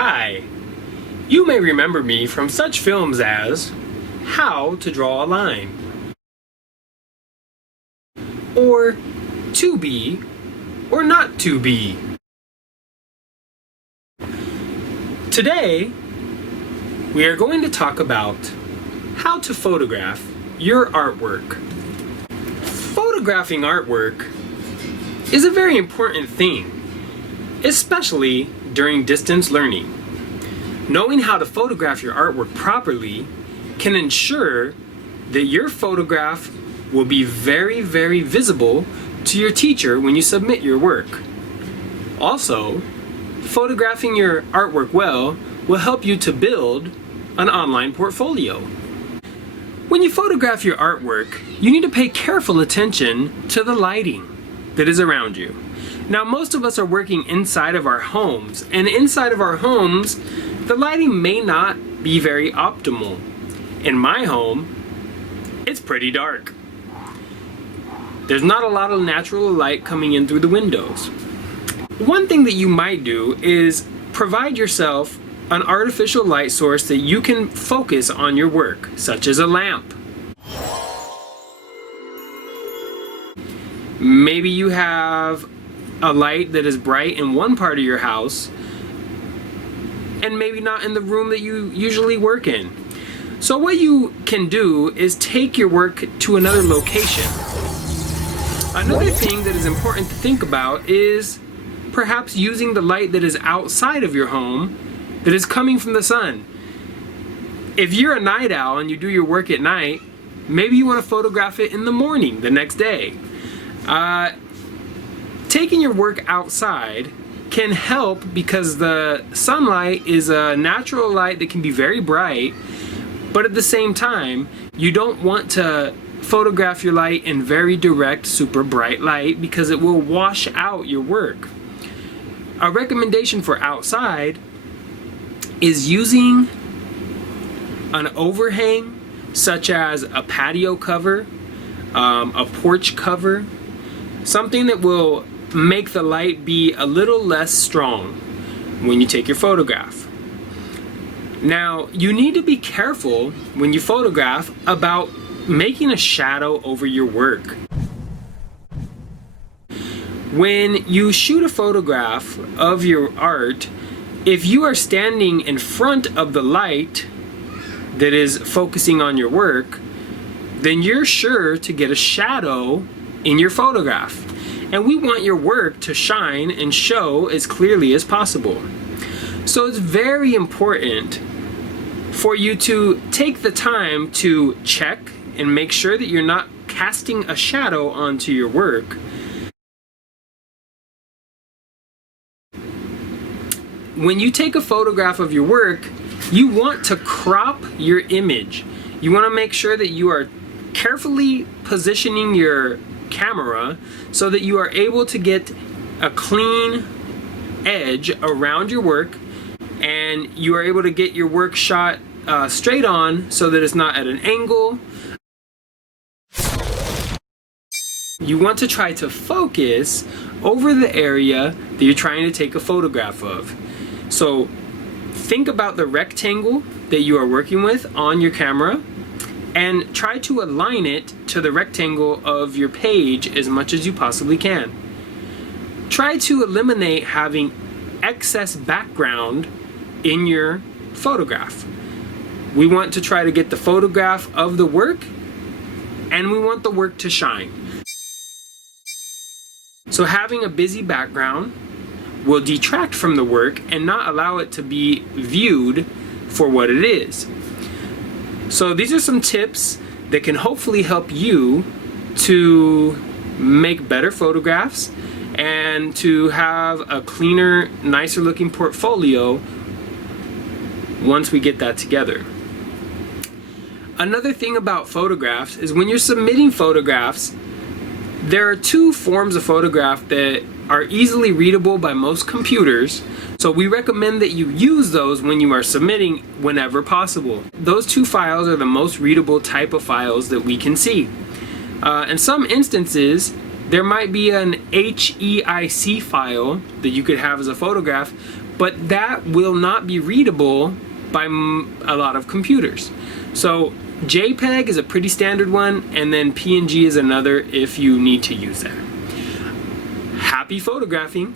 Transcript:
Hi! You may remember me from such films as How to Draw a Line, or To Be or Not To Be. Today, we are going to talk about how to photograph your artwork. Photographing artwork is a very important thing, especially during distance learning. Knowing how to photograph your artwork properly can ensure that your photograph will be very, very visible to your teacher when you submit your work. Also, photographing your artwork well will help you to build an online portfolio. When you photograph your artwork, you need to pay careful attention to the lighting that is around you. Now, most of us are working inside of our homes, and inside of our homes, the lighting may not be very optimal. In my home, it's pretty dark. There's not a lot of natural light coming in through the windows. One thing that you might do is provide yourself an artificial light source that you can focus on your work, such as a lamp. Maybe you have a light that is bright in one part of your house and maybe not in the room that you usually work in. So what you can do is take your work to another location. Another thing that is important to think about is perhaps using the light that is outside of your home that is coming from the sun. If you're a night owl and you do your work at night, maybe you want to photograph it in the morning the next day. Taking your work outside can help because the sunlight is a natural light that can be very bright, but at the same time, you don't want to photograph your light in very direct, super bright light because it will wash out your work. A recommendation for outside is using an overhang, such as a patio cover, a porch cover, something that will make the light be a little less strong when you take your photograph. Now, you need to be careful when you photograph about making a shadow over your work. When you shoot a photograph of your art, if you are standing in front of the light that is focusing on your work, then you're sure to get a shadow in your photograph. And we want your work to shine and show as clearly as possible. So it's very important for you to take the time to check and make sure that you're not casting a shadow onto your work. When you take a photograph of your work, you want to crop your image. You want to make sure that you are carefully positioning your camera so that you are able to get a clean edge around your work and you are able to get your work shot straight on so that it's not at an angle. You want to try to focus over the area that you're trying to take a photograph of. So think about the rectangle that you are working with on your camera and try to align it to the rectangle of your page as much as you possibly can. Try to eliminate having excess background in your photograph. We want to try to get the photograph of the work and we want the work to shine. So having a busy background will detract from the work and not allow it to be viewed for what it is. So these are some tips that can hopefully help you to make better photographs and to have a cleaner, nicer looking portfolio once we get that together. Another thing about photographs is when you're submitting photographs, there are two forms of photograph that are easily readable by most computers, so we recommend that you use those when you are submitting whenever possible. Those two files are the most readable type of files that we can see. In some instances, there might be an HEIC file that you could have as a photograph, but that will not be readable by a lot of computers. So JPEG is a pretty standard one, and then PNG is another if you need to use that. Happy photographing!